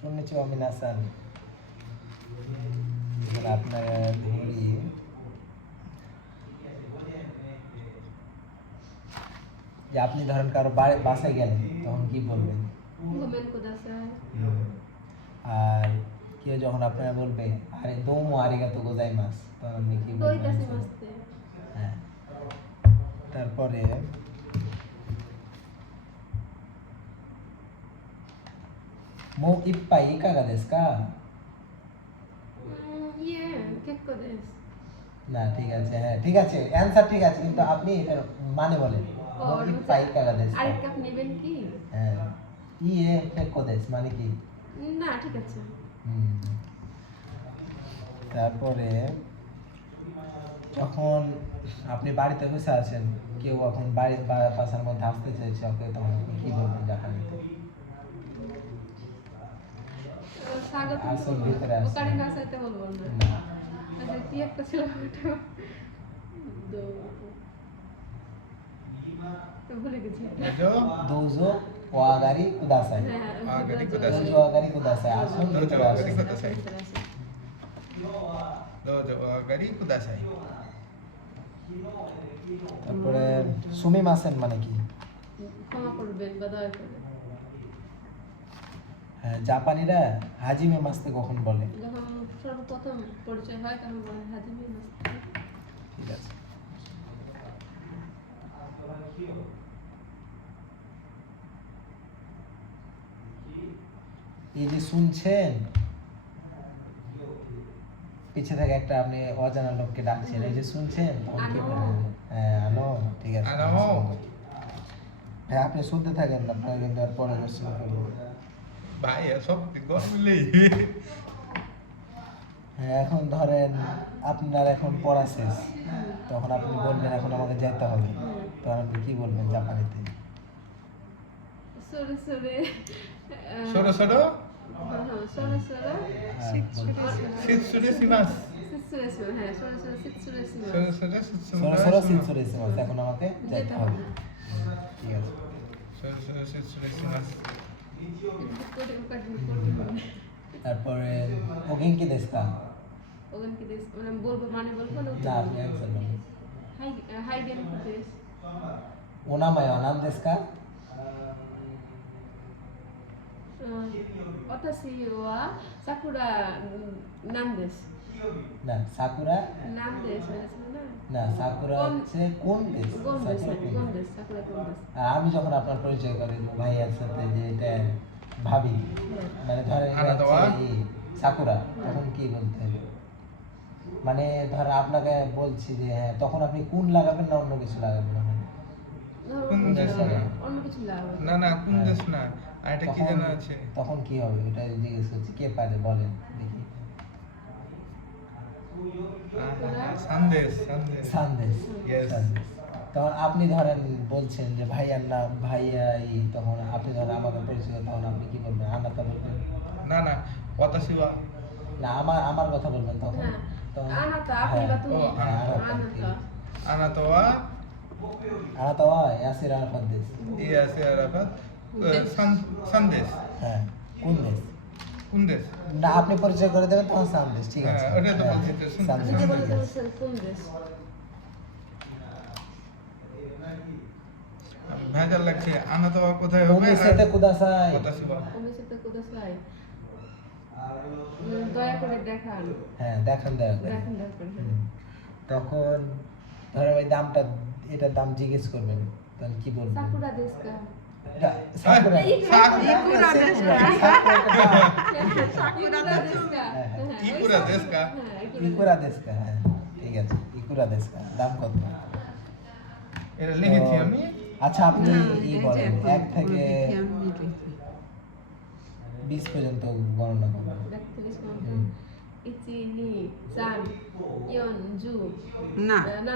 konnichiwa minasan. এবার আপনারা ধরি যে আপনি ধরেন কারো বাসায় গেলেন তখন কি বলবেন? গোমেন কুদাসাই। আর কেউ যখন আপনারা বলবে আরে দোমো আরিগাতো গোজাইমাসু তখন আপনি কি বলবেন? দইতাসিমাসতে। হ্যাঁ। তারপরে মো ইপ্পাই ইকাগা দেসু কা? ইয়ে কেক্কো দেস। না ঠিক আছে, হ্যাঁ ঠিক আছে, অ্যানসার ঠিক আছে, কিন্তু আপনি এটার মানে বলেন। মো ইপ্পাই ইকাগা দেসু কা? আরেক কাপ নেবেন কি? হ্যাঁ। ইয়ে কেক্কো দেসু মানে কি? না ঠিক আছে। তারপরে যখন আপনি বাড়িতে বসে আছেন, কেউ এখন বাড়ির বাসার মধ্যে আসতে চাইছে, ওকে তখন আপনি কি বলবেন জাপানিতে? স্বাগত আসুন, ভিতরে আসুন। ওকারি না চাইতে বলবো না। না। আচ্ছা কি একটা ছিল ওটা? তো ভুলে গেছি। দোজো ওয়াগারি কুদাসাই। ওয়াগারি কুদাসাই। দোজো ওয়াগারি কুদাসাই। আসুন, দোজো ভিতরে ওয়াগারি আসুন। কুদাসাই। দোজো ওয়াগারি কুদাসাই। তারপরে সুমিমাসেন মানে কি? ক্ষমা করবেন বা দয়া করে। হ্যাঁ, জাপানিরা হাজিমে মাসতে কখন বলে? যখন সর্বপ্রথম পরিচয় হয় তখন বলে হাজিমে মাস্তে। ঠিক আছে। এই যে শুনছেন, পিছে থেকে একটা আপনি অজানা লোককে ডাকছেন, এই যে শুনছেন তখন কি বলবেন? হ্যাঁ, আনো, ঠিক আছে। আনো। হ্যাঁ, আপনি শুনতে থাকেন, আপনার কিন্তু আর পরে কোশ্চেন করবো। ভাই সব গরমলেই। হ্যাঁ, এখন ধরেন আপনার এখন পড়া শেষ, তখন আপনি বলবেন এখন আমাকে যেতে হবে, তখন আপনি কি বলবেন জাপানিতে? সরে সরে সরো সরো সরে সরে সিটসুরে সিমাস। সিটসুরে সিমা, হ্যাঁ সরে সরে সিটসুরে সিমা। সরো সরো সরো সরো সিটসুরে সিমাস, এখন আমাকে যেতে হবে। ঠিক আছে। সরো সরো সিটসুরে সিমাস। তারপরে ওগেনকি দেসু কা? ওখান কি দেশ মানে বলবো, মানে বলবো না? না, আপনি অ্যান্সার বলুন। হাই হাই গেন কি দেশ? ওনামায় অনাম দেসু কা? ওতাসি ওয়া সাকুরা নাম দেশ। না, সাকুরা নাম দেশ হয়েছিল না? না, সাকুরা হচ্ছে কোন দেশ? কোন দেশ? সাকুরা কোন কোন দেশ? দেশ? সাকুরা কোন দেশ? আর আমি যখন আপনার পরিচয় করি ভাইয়ার সাথে যে এটা ভাবি, মানে ধরেন এটা আনাদাওয়া? হচ্ছে এই সাকুরা, তখন কি বলতে হবে? মানে ধরেন আপনাকে বলছি যে হ্যাঁ, তখন আপনি কোন লাগাবেন না অন্য কিছু লাগাবেন? কোন দেশ লাগাবেন? অন্য কিছু লাগাবো। না না কোন দেশ না, আর এটা কি জানা আছে? তখন কি হবে ওটা জিজ্ঞেস করছি, কে পারে বলেন দেখি। সন্দেশ সন্দেশ। সন্দেশ। Yes. সন্দেশ। তখন আপনি ধরেন বলছেন যে ভাইয়ার নাম ভাইয়াই, তখন আপনি ধরেন আমাকে পরিচয়, তখন আপনি কি বলবেন? আনাতা বলবেন? না না ওয়াতাশি ওয়া। না, আমার কথা বলবেন তখন। হ্যাঁ। তখন আনাতা, আপনি বা তুমি। ও, হ্যাঁ, আনাতা। আনাতা ওয়া আনাতা ওয়া ইয়াসির আরাফাত দেশ। ইয়াসির আরাফাত সন্দেশ। হ্যাঁ, কোন দেশ? কোন দেশ? না, আপনি পরিচয় করে দেবেন তখন সন্দেশ, ঠিক আছে। হ্যাঁ, ওটাই তো হ্যাঁ, বলছি তো, আপনি সন্দেশ। যে বলে দিয়েছেন কোন দেশ? ভেজাল লাগছে। আনাতা ওয়া কোথায় হবে? ওমিসেতে কুদাসাই। ওয়াতাশি ওয়া। অভিষেক কোথায়? দয়া করে দেখান। হ্যাঁ, দেখান দয়া করে। দেখেন দয়া করে। হুম। তখন ধরেন ওই দামটা, এটার দাম জিজ্ঞেস করবেন, তখন কি বলবেন? সাকুরা দেশ কা। এটা সাকুরা। ইকুরা দেশ কা। সাকুরা একটা দাম। ইকুরা দেশ কা। ইকুরা দেশ কা? হ্যাঁ, ইকুরা দেশ কা, হ্যাঁ ঠিক আছে, ইকুরা দেশ কা দাম কত? এটা লিখেছি আমি। আচ্ছা, আপনি ই বলেন 1 থেকে 20 পর্যন্ত গণনা করবেন। দেখতে বেশ কেমন। হুম। ইচি নি সান ইয়ন জু না না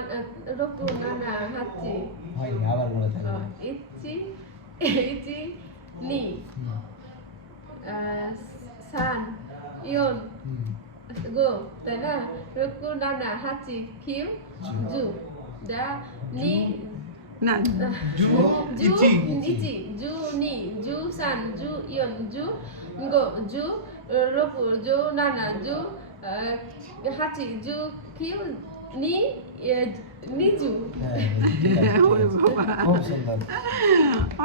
রোকু নানা হাচি হয়নি, আবার বলে থাকবেন। ইচি ইচি নি হুম। সান ইয়ন হুম। গো, তাই না? রোকু নানা হাচি কিউ জু দা নি না জু জু ইচি ইচি জু নি জু সান জু ইয়ন জু গো জু রপু জু নানা জু হাচি জু কিউ নি নিজু হ্যাঁ, ওরে বাবা। খুব সুন্দর।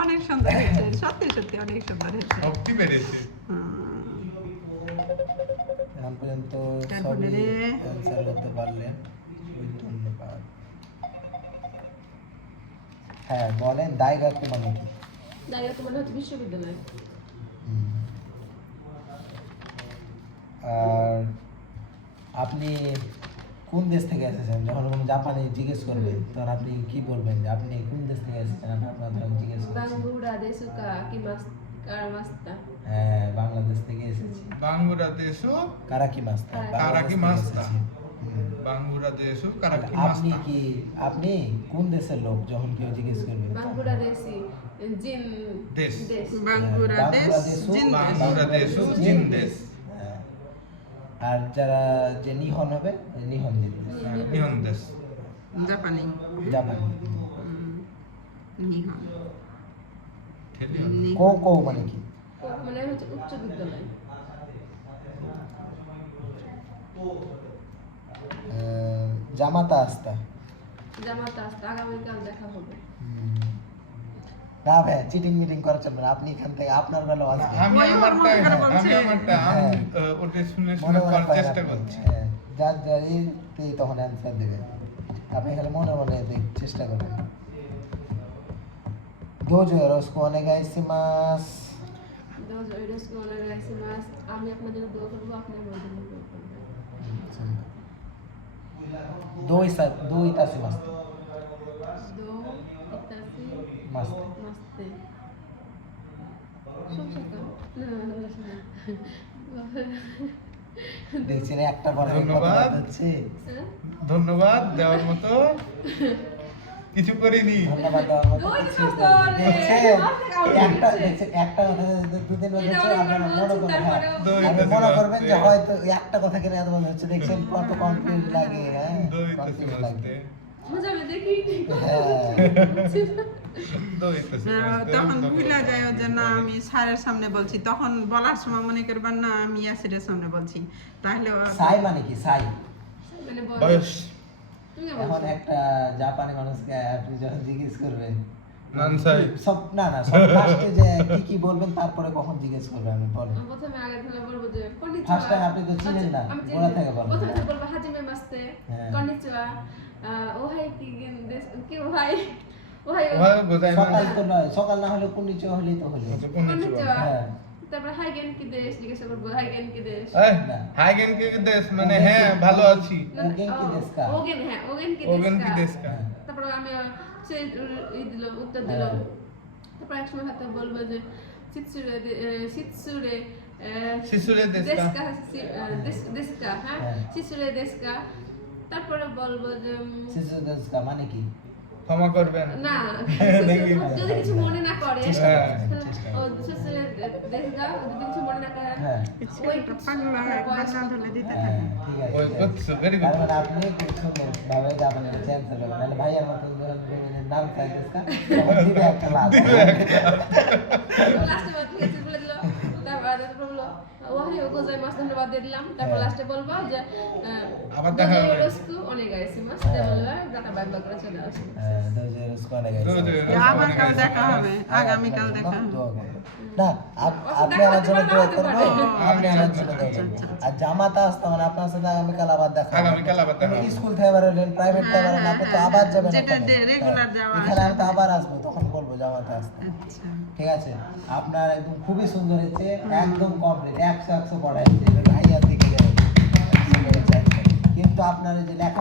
অনেক সুন্দর হয়েছে সত্যি সত্যি অনেক সুন্দর হয়েছে সবটি বেড়েছে এখন পর্যন্ত তারপরে সবই রে। অ্যান্সার করতে পারলেন, খুবই ধন্যবাদ। হ্যাঁ বলেন, দায়গাক্য মানে কি? জায়গা তো মনে হচ্ছে বিশ্ববিদ্যালয়। হুম। আর আপনি কোন দেশ থেকে এসেছেন? যখন কোনো জাপানি জিজ্ঞেস করবে তখন আপনি কি বলবেন যে আপনি কোন দেশ থেকে এসেছেন? আপনার ধরুন জিজ্ঞেস করছেন। বাঙ্গুরা দেসুকা কি কারামাস্তা হ্যাঁ, বাংলাদেশ থেকে এসেছি। বাংলাদেশু কারাকি মাস্তা। কারাকি মাস্তা। হুম। বাংলাদেশু কারাকি আপনি মাস্তা কি, আপনি কোন দেশের লোক যখন কেউ জিজ্ঞেস করবে? বাঙ্গুরা দেশি জিন দেশ। দেশ বাঙ্গুরা দেশ বাংলাদেশু, জিন দেশ। বাংলাদেশু জিন দেশ। হ্যাঁ। আর যারা যে নিহন হবে, নিহন জিন দেশ। নিহন দেশ জাপানি জাপানি। নিহন ঠেলিয়ন কো কো মানে কি? মানে হচ্ছে উচ্চ বিদ্যালয়। জামাতা আস্তা। জামাতা আসতে আগামীকাল দেখা হবে। না ভাই, চিটিং মিটিং করা চলবে না। আপনি এখান থেকে আপনার বেলা আসবে। আমি ওই ওর আমারটা মনে করে বলছে। আমি হ্যাঁ। ওটা শুনে মনে শুনে মনে করার পারেন চেষ্টা আপনি। করছি হ্যাঁ, যার যার তুই তখন অ্যান্সার দেবে। আপনি খালি মনে মনে চেষ্টা করবেন। Dojo yoroshiku onegaishimasu. দোজ ওইরস কোনে গাইছে মাস আমি আপনাদের দোয়া করব, আপনি আমার জন্য দোয়া করবেন। Do itasimasu. দো ইতাসি মাস্তে। মাস্তে সুশাকা না দেখছেন একটা পরে ধন্যবাদ। হচ্ছে। ধন্যবাদ দেওয়ার মতো কিছু করিনি ধন্যবাদ দেওয়ার মতো দুই কিছু দিবস ধরে। দেখছেন? মাথা কামড়ে একটা দিচ্ছে। দেখছেন, একটা কথা দুদিন বাদে এটা হচ্ছে, অনেকবার আপনারা মনে বলছি, করবেন, হ্যাঁ। তারপরেও দুই আপনি দিবস মনে করবেন যে বাদে। হয়তো এই একটা কথা কেন এত মনে হচ্ছে। দেখছেন কত কনফিউজ লাগে, হ্যাঁ, দইতে কনফিউজ লাগে। মজা আমি দেখি হ্যাঁ, তখন ভুলে যায় যে না আমি স্যারের সামনে বলছি, তখন বলার সময় মনে করবেন না আমি ইয়াসিরের সামনে বলছি, তাহলে সাই মানে কি? সাই মানে বল বয়স তুমি কি এখন বলছো? একটা জাপানি মানুষকে আপনি যখন জিজ্ঞেস করবেন নানসাই। সব না না সব ফার্স্টে যে কি কি বলবেন তারপরে কখন জিজ্ঞেস করবেন আমি বলেন। আমি প্রথমে আগে থেকে বলবো যে কনিচিওয়া। First time আপনি তো চিনেন না, আমি চিনি। গোড়া থেকে বলেন। প্রথমে তো বলবো হাজিমে মাস্তে, হ্যাঁ। কনিচিওয়া, ওহাই কি দেশ কি ওহাই ওহাই ওহায়ো গোজাইমাস। সকাল তো নয়, সকাল না হলে কুনিচো হলেই তো হলো। কনিচিওয়া। হ্যাঁ। তারপর হাইগেন কি দেশ জিজ্ঞাসা করবো, হাইগেন কি দেশ? হাইগেন কি দেশ মানে হ্যাঁ ভালো আছি না, ওগেন কি ও, দেশ কা? ওগেন, হ্যাঁ, ওগেন কি ওগেন কি দেশ দেশ কা? কা? তারপর আমি সে দিল উত্তর দিল। হ্যাঁ। তারপর এক সময় হয়তো বলবো যে শিৎসুরে শিশুরে দেশ কা? দেশকা দেশকা, হ্যাঁ, হ্যাঁ। শিশুরে দেশকা। তারপরে বলবো যে শিশু দেশ কা মানে কি? ক্ষমা করবেন না দেখি। যদি কিছু মনে না করে চেষ্টা হ্যাঁ। করবেন, চেষ্টা ও করবেন। শিশুরে দেশকা যদি কিছু মনে না করে হ্যাঁ, ওই পাগলা একবার না ধরে দিতে হ্যাঁ, থাকে। ঠিক আছে, ওই ঠিক আছে। গুড ভেরি তার গুড মানে আপনি খুব সুন্দর ভাবে জাপানি চেঞ্জ করবেন, নাহলে ভাইয়ার মতন ধরেন নাম চাই দেশ কা, তখন দিবে একটা লাভ। লাস্টে ঠিক আছে বলে দিল। তারপর বললো ওহাই গোজাইমাস, ধন্যবাদ দিয়ে দিলাম। তারপর হ্যাঁ। লাস্টে বলবো যে আবার দেখা হবে। রোস্কু অনেক গাইছিমাস দিয়ে বললো গাটা বাগ বাগ করে চলে আসবে। হ্যাঁ, দোজো রুস্কো অনেগাইশিমাসু। দোজো আবার কাল দেখা হবে, আগামীকাল দেখা হবে। না, আপনি আমার জন্য দোয়া করবেন, আপনি আমার জন্য দোয়া আচ্ছা, করবেন। আচ্ছা। আর জামাতা আসতে মানে আপনার সাথে আগামীকাল আবার দেখা হবে। আগামীকাল আবার দেখা হবে। আপনি স্কুল থেকে বেরোলেন, প্রাইভেট থেকে হ্যাঁ, বেরোলেন, আপনি তো হ্যাঁ, আবার হ্যাঁ, যাবেন যেটা ওখানে। regular যাওয়া এখানে আমি তো আসা। আবার আসবো, তখন বলবো জামাতা আসতে। আচ্ছা ঠিক আছে, আপনার একদম খুবই সুন্দর হয়েছে, একদম কমপ্লিট, 100 পড়াইছে, ভাইয়া দেখে যাবে। কিন্তু আপনার এই যে লেখা